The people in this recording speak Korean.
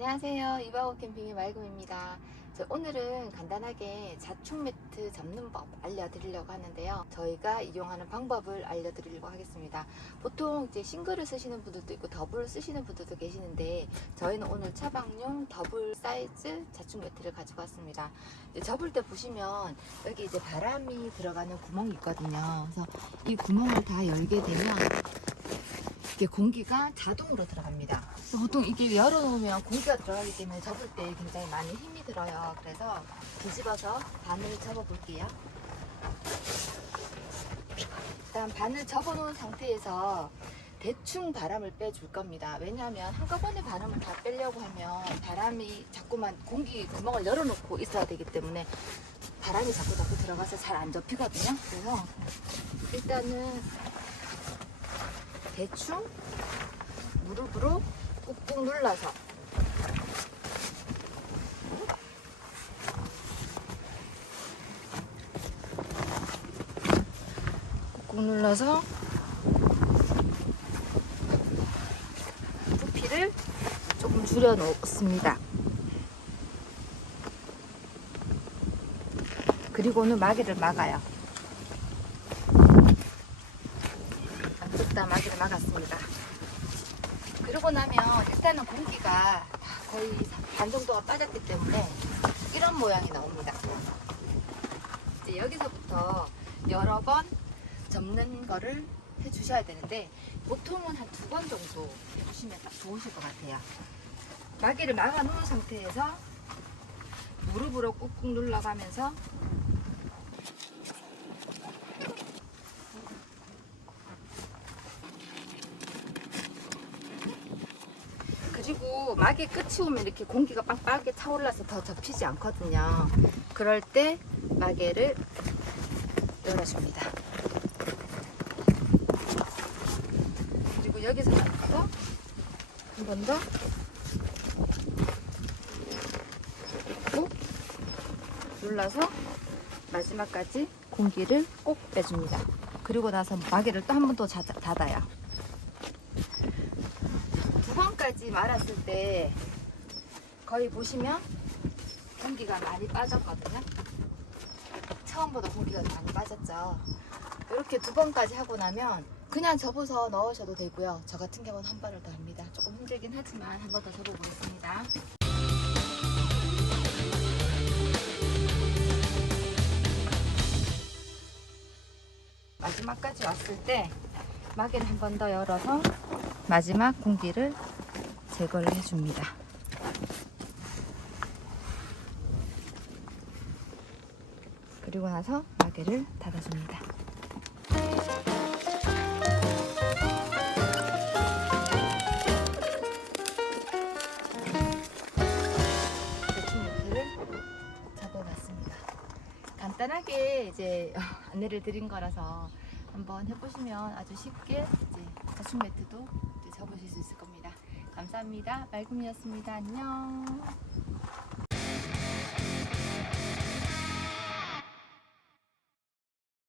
안녕하세요. 이바오 캠핑의 말금입니다. 저 오늘은 간단하게 자충 매트 접는 법 알려드리려고 하는데요. 저희가 이용하는 방법을 알려드리려고 하겠습니다. 보통 이제 싱글을 쓰시는 분들도 있고 더블을 쓰시는 분들도 계시는데 저희는 오늘 차박용 더블 사이즈 자충 매트를 가지고 왔습니다. 접을 때 보시면 여기 이제 바람이 들어가는 구멍이 있거든요. 그래서 이 구멍을 다 열게 되면 이게 공기가 자동으로 들어갑니다. 보통 이게 열어놓으면 공기가 들어가기 때문에 접을 때 굉장히 많이 힘이 들어요. 그래서 뒤집어서 바늘 접어볼게요. 일단 바늘 접어놓은 상태에서 대충 바람을 빼줄 겁니다. 왜냐하면 한꺼번에 바람을 다 빼려고 하면 바람이 자꾸만 공기 구멍을 열어놓고 있어야 되기 때문에 바람이 자꾸 자꾸 들어가서 잘 안 접히거든요. 그래서 일단은 대충 무릎으로 꾹꾹 눌러서 꾹꾹 눌러서 부피를 조금 줄여 놓습니다. 그리고는 마개를 막아요. 쭉다 마개를 막았습니다. 그러고 나면 일단은 공기가 다 거의 반 정도가 빠졌기 때문에 이런 모양이 나옵니다. 이제 여기서부터 여러 번 접는 거를 해주셔야 되는데 보통은 한 두 번 정도 해주시면 딱 좋으실 것 같아요. 마개를 막아 놓은 상태에서 무릎으로 꾹꾹 눌러가면서 그리고 막의 끝이 오면 이렇게 공기가 빵빵하게 차올라서 더 접히지 않거든요. 그럴 때 마개를 열어줍니다. 그리고 여기서부터 한번더꾹 눌러서 마지막까지 공기를 꼭 빼줍니다. 그리고 나서 마개를 또 한 번 더 닫아요. 두 번까지 말았을 때 거의 보시면 공기가 많이 빠졌거든요. 처음보다 공기가 많이 빠졌죠. 이렇게 두 번까지 하고 나면 그냥 접어서 넣으셔도 되고요. 저 같은 경우는 한 번을 더 합니다. 조금 힘들긴 하지만 한 번 더 접어보겠습니다. 마지막까지 왔을 때 마개를 한 번 더 열어서 마지막 공기를 제거를 해줍니다. 그리고 나서 마개를 닫아줍니다. 대충 이렇게를 잡아봤습니다. 간단하게 이제 안내를 드린 거라서 한번 해보시면 아주 쉽게 이제 가축 매트도 접으실 수 있을 겁니다. 감사합니다. 말금이었습니다. 안녕.